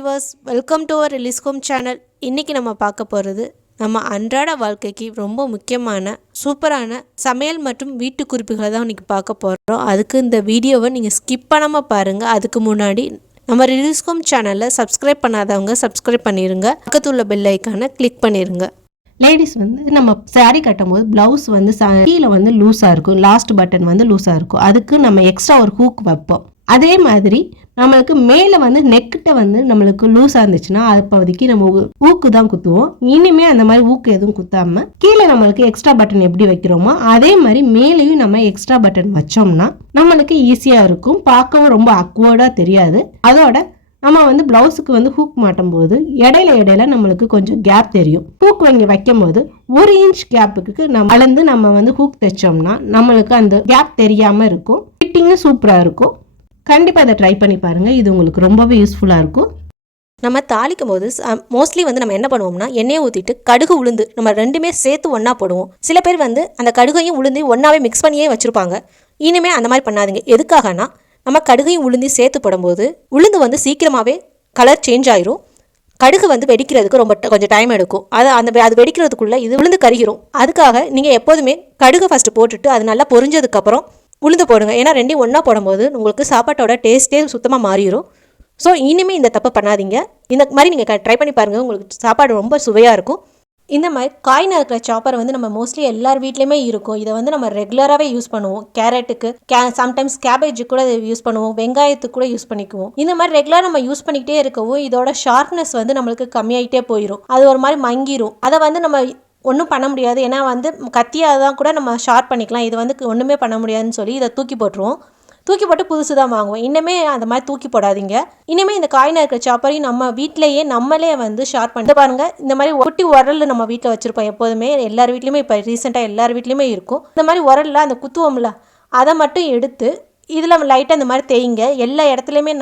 Viewers, welcome to our release home channel. இன்றைக்கி நம்ம பார்க்க போகிறது நம்ம அன்றாட வாழ்க்கைக்கு ரொம்ப முக்கியமான சூப்பரான சமையல் மற்றும் வீட்டு குறிப்புகளை தான் இன்றைக்கி பார்க்க போகிறோம். அதுக்கு இந்த வீடியோவை நீங்கள் ஸ்கிப் பண்ணாமல் பாருங்கள். அதுக்கு முன்னாடி நம்ம ரிலீஸ் ஹோம் சேனலில் சப்ஸ்கிரைப் பண்ணாதவங்க சப்ஸ்கிரைப் பண்ணிடுங்க. பக்கத்தில் உள்ள பெல் ஐக்கானை கிளிக் பண்ணிடுங்க. லேடிஸ் நம்ம சாரீ கட்டும்போது ப்ளவுஸ் கீழே லூஸாக இருக்கும், லாஸ்ட் பட்டன் லூஸாக இருக்கும். அதுக்கு நம்ம எக்ஸ்ட்ரா ஒரு ஹூக் வைப்போம். அதே மாதிரி நம்மளுக்கு மேலே நெக்கிட்ட நம்மளுக்கு லூஸாக இருந்துச்சுன்னா அப்போதைக்கு நம்ம ஊக்கு தான் குத்துவோம். இனிமே அந்த மாதிரி ஊக்கு எதுவும் குத்தாம கீழே நம்மளுக்கு எக்ஸ்ட்ரா பட்டன் எப்படி வைக்கிறோமோ அதே மாதிரி மேலேயும் நம்ம எக்ஸ்ட்ரா பட்டன் வச்சோம்னா நம்மளுக்கு ஈஸியாக இருக்கும், பார்க்கவும் ரொம்ப அக்வர்டாக தெரியாது. அதோட நம்ம பிளவுஸுக்கு ஹூக் மாட்டும் போது இடையில நம்மளுக்கு கொஞ்சம் கேப் தெரியும். ஹூக் வைக்கும் போது 1 இன்ச் கேப்புக்கு நம்ம அளந்து நம்ம ஹூக் தைச்சோம்னா நம்மளுக்கு அந்த கேப் தெரியாம இருக்கும். ஃபிட்டிங்கும் சூப்பராக இருக்கும். கண்டிப்பாக இதை ட்ரை பண்ணி பாருங்கள். இது உங்களுக்கு ரொம்பவே யூஸ்ஃபுல்லாக இருக்கும். நம்ம தாளிக்கும் போது மோஸ்ட்லி நம்ம என்ன பண்ணுவோம்னா எண்ணெயை ஊற்றிட்டு கடுகு உளுந்து நம்ம ரெண்டுமே சேர்த்து ஒன்றா போடுவோம். சில பேர் அந்த கடுகையும் உளுந்தையும் ஒன்றாவே மிக்ஸ் பண்ணியே வச்சுருப்பாங்க. இனிமேல் அந்த மாதிரி பண்ணாதீங்க. எதுக்காகனா நம்ம கடுகையும் உளுந்தையும் சேர்த்து போடும்போது உளுந்து சீக்கிரமாகவே கலர் சேஞ்ச் ஆயிரும். கடுகு வெடிக்கிறதுக்கு கொஞ்சம் டைம் எடுக்கும். அது வெடிக்கிறதுக்குள்ளே இது உளுந்து கருகிரும். அதுக்காக நீங்கள் எப்போதுமே கடுகு ஃபஸ்ட்டு போட்டுட்டு அது நல்லா பொரிஞ்சதுக்கப்புறம் உளுந்து போடுங்க. ஏன்னா ரெண்டையும் ஒன்றா போடும்போது உங்களுக்கு சாப்பாட்டோட டேஸ்ட்டே சுத்தமாக மாறிடும். ஸோ இனிமேல் இந்த தப்பை பண்ணாதீங்க. இந்த மாதிரி நீங்கள் ட்ரை பண்ணி பாருங்கள், உங்களுக்கு சாப்பாடு ரொம்ப சுவையாக இருக்கும். இந்த மாதிரி காய் நறுக்கிற சாப்பர் நம்ம மோஸ்ட்லி எல்லார் வீட்லேயுமே இருக்கும். இதை நம்ம ரெகுலராகவே யூஸ் பண்ணுவோம். கேரட்டுக்கு சம்டைம்ஸ் கேபேஜுக்கு கூட யூஸ் பண்ணுவோம், வெங்காயத்துக்கு கூட யூஸ் பண்ணிக்குவோம். இந்த மாதிரி ரெகுலராக நம்ம யூஸ் பண்ணிக்கிட்டே இருக்கவும் இதோட ஷார்ப்னஸ் நம்மளுக்கு கம்மியாகிட்டே போயிடும். அது ஒரு மாதிரி மங்கிரும். அதை நம்ம ஒன்றும் பண்ண முடியாது. ஏன்னா கத்தியாக தான் கூட நம்ம ஷார்ப் பண்ணிக்கலாம். இது ஒன்றுமே பண்ண முடியாதுன்னு சொல்லி இதை தூக்கி போட்டுருவோம். தூக்கி போட்டு புதுசு தான் வாங்குவோம். இன்னுமே அந்த மாதிரி தூக்கி போடாதீங்க. இனிமேல் இந்த காய் நறுக்கிற சாப்பரையும் நம்ம வீட்டிலேயே நம்மளே ஷார்ப் பண்ணிட்டு பாருங்கள். இந்த மாதிரி ஒட்டி உரல் நம்ம வீட்டில் வச்சுருப்போம். எப்போதுமே எல்லார் வீட்லேயுமே இப்போ ரீசெண்டாக எல்லார் வீட்லேயுமே இருக்கும். இந்த மாதிரி உரலில் அந்த குத்துவோம்ல அதை மட்டும் எடுத்து இதில் லைட்டாக இந்த மாதிரி தேய்ங்க. எல்லா இடத்துலையுமே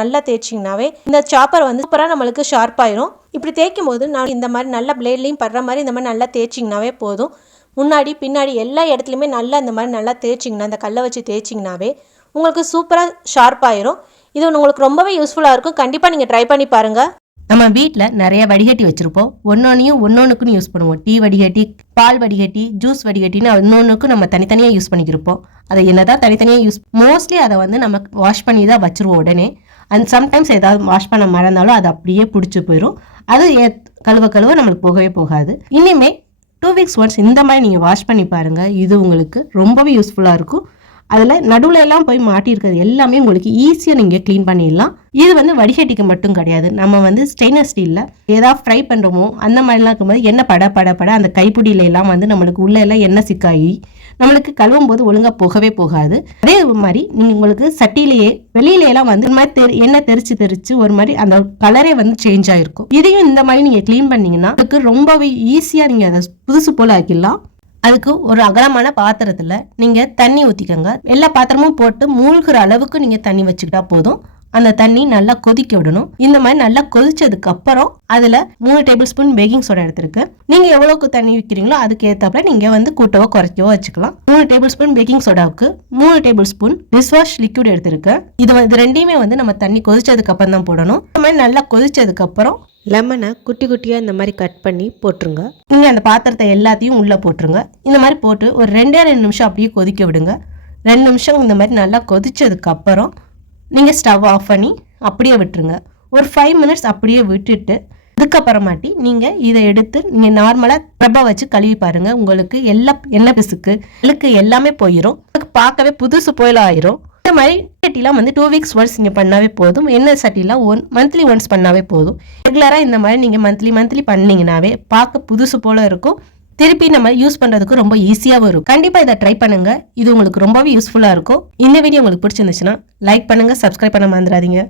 நல்லா தேய்ச்சிங்கனாவே இந்த சாப்பர் சூப்பராக நம்மளுக்கு ஷார்ப்பாயிரும். இப்படி தேய்க்கும் போது நான் இந்த மாதிரி நல்ல பிளேட்லையும் படுற மாதிரி இந்த மாதிரி நல்லா தேய்ச்சிங்கனாவே போதும். முன்னாடி பின்னாடி எல்லா இடத்துலையுமே இந்த மாதிரி நல்லா தேய்ச்சிங்கன்னா அந்த கல்லை வச்சு தேய்ச்சிங்கனாவே உங்களுக்கு சூப்பராக ஷார்ப்பாயிரும். இது உங்களுக்கு ரொம்பவே யூஸ்ஃபுல்லாக இருக்கும். கண்டிப்பாக நீங்கள் ட்ரை பண்ணி பாருங்கள். நம்ம வீட்டில் நிறைய வடிகட்டி வச்சுருப்போம். ஒன்னொன்றுக்குன்னு யூஸ் பண்ணுவோம். டீ வடிகட்டி, பால் வடிகட்டி, ஜூஸ் வடிகட்டின்னு ஒன்னொன்றுக்கும் நம்ம தனித்தனியாக யூஸ் பண்ணிக்கிருப்போம். அதை என்னதான் தனித்தனியாக மோஸ்ட்லி அதை நம்ம வாஷ் பண்ணி தான் வச்சுருவோம் உடனே. அண்ட் சம்டைம்ஸ் ஏதாவது வாஷ் பண்ண மறந்தாலும் அது அப்படியே பிடிச்சி போயிடும். அது கழுவ நம்மளுக்கு போகவே போகாது. இனிமேல் 2 weeks ஒன்ஸ் இந்த மாதிரி நீங்கள் வாஷ் பண்ணி பாருங்கள். இது உங்களுக்கு ரொம்பவே யூஸ்ஃபுல்லாக இருக்கும். அதில் நடுவில் எல்லாம் போய் மாட்டியிருக்கிறது எல்லாமே உங்களுக்கு ஈஸியாக நீங்கள் க்ளீன் பண்ணிடலாம். இது வடிகட்டிக்கு மட்டும் கிடையாது. நம்ம ஸ்டெயின்லெஸ் ஸ்டீலில் ஏதாவது ஃப்ரை பண்ணுறோமோ அந்த மாதிரிலாம் இருக்கும்போது எண்ணெய் பட அந்த கைப்பிடியில எல்லாம் நம்மளுக்கு உள்ளே எல்லாம் எண்ணெய் சிக்காகி நம்மளுக்கு கழுவும் போது ஒழுங்காக போகவே போகாது. அதே மாதிரி நீங்கள் உங்களுக்கு சட்டியிலேயே வெளியிலையெல்லாம் இந்த மாதிரி எண்ணெய் தெரிச்சு ஒரு மாதிரி அந்த கலரே சேஞ்ச் ஆகிருக்கும். இதையும் இந்த மாதிரி நீங்கள் க்ளீன் பண்ணிங்கன்னா அதுக்கு ரொம்பவே ஈஸியாக நீங்கள் அதை புதுசு போல் ஆக்கிடலாம். அதுக்கு ஒரு அகலமான பாத்திரத்தில் நீங்கள் தண்ணி ஊற்றிக்கோங்க. எல்லா பாத்திரமும் போட்டு மூழ்கிற அளவுக்கு நீங்கள் தண்ணி வச்சுக்கிட்டா போதும். அந்த தண்ணி நல்லா கொதிக்க விடணும். இந்த மாதிரி நல்லா கொதிச்சதுக்கு அப்புறம் அதில் 3 டேபிள் ஸ்பூன் பேக்கிங் சோடா எடுத்துருக்கு. நீங்கள் எவ்வளோக்கு தண்ணி வைக்கிறீங்களோ அதுக்கு ஏற்றாப்புல நீங்கள் கூட்டவோ குறைக்கவோ வச்சுக்கலாம். 3 டேபிள் ஸ்பூன் பேக்கிங் சோடாவுக்கு 3 டேபிள் ஸ்பூன் டிஷ்வாஷ் லிக்விட் எடுத்துருக்கு. இது ரெண்டையுமே நம்ம தண்ணி கொதிச்சதுக்கு அப்புறம் தான் போடணும். இந்த மாதிரி நல்லா கொதிச்சதுக்கு அப்புறம் லெமனை குட்டி குட்டியாக இந்த மாதிரி கட் பண்ணி போட்டுருங்க. நீங்கள் அந்த பாத்திரத்தை எல்லாத்தையும் உள்ளே போட்டுருங்க. இந்த மாதிரி போட்டு ஒரு 2 நிமிஷம் அப்படியே கொதிக்க விடுங்க. 2 நிமிஷம் இந்த மாதிரி நல்லா கொதிச்சதுக்கு அப்புறம் நீங்கள் ஸ்டவ் ஆஃப் பண்ணி அப்படியே விட்டுருங்க. ஒரு 5 minutes அப்படியே விட்டுட்டு அதுக்கப்புறமாட்டி நீங்கள் இதை எடுத்து நீங்கள் நார்மலாக ரப்பை வச்சு கழுவி பாருங்கள். உங்களுக்கு எண்ணெய் பிசுக்கு எல்லாமே போயிடும். பார்க்கவே புதுசு போயில ஆயிரும். இந்த மாதிரி சட்டிலாம் 2 weeks ஒன்ஸ் நீங்கள் பண்ணாவே போதும். எண்ணெய் சட்டிலாம் மந்த்லி ஒன்ஸ் பண்ணாவே போதும். ரெகுலராக இந்த மாதிரி நீங்கள் மந்த்லி பண்ணிங்கனாவே பார்க்க புதுசு போல இருக்கும். திருப்பி நம்ம யூஸ் பண்ணுறதுக்கு ரொம்ப ஈஸியாகவும் இருக்கும். கண்டிப்பாக இதை ட்ரை பண்ணுங்கள். இது உங்களுக்கு ரொம்பவே யூஸ்ஃபுல்லாக இருக்கும். இந்த வீடியோ உங்களுக்கு பிடிச்சிருந்துச்சுன்னா லைக் பண்ணுங்கள், சப்ஸ்கிரைப் பண்ண மறந்துடாதீங்க.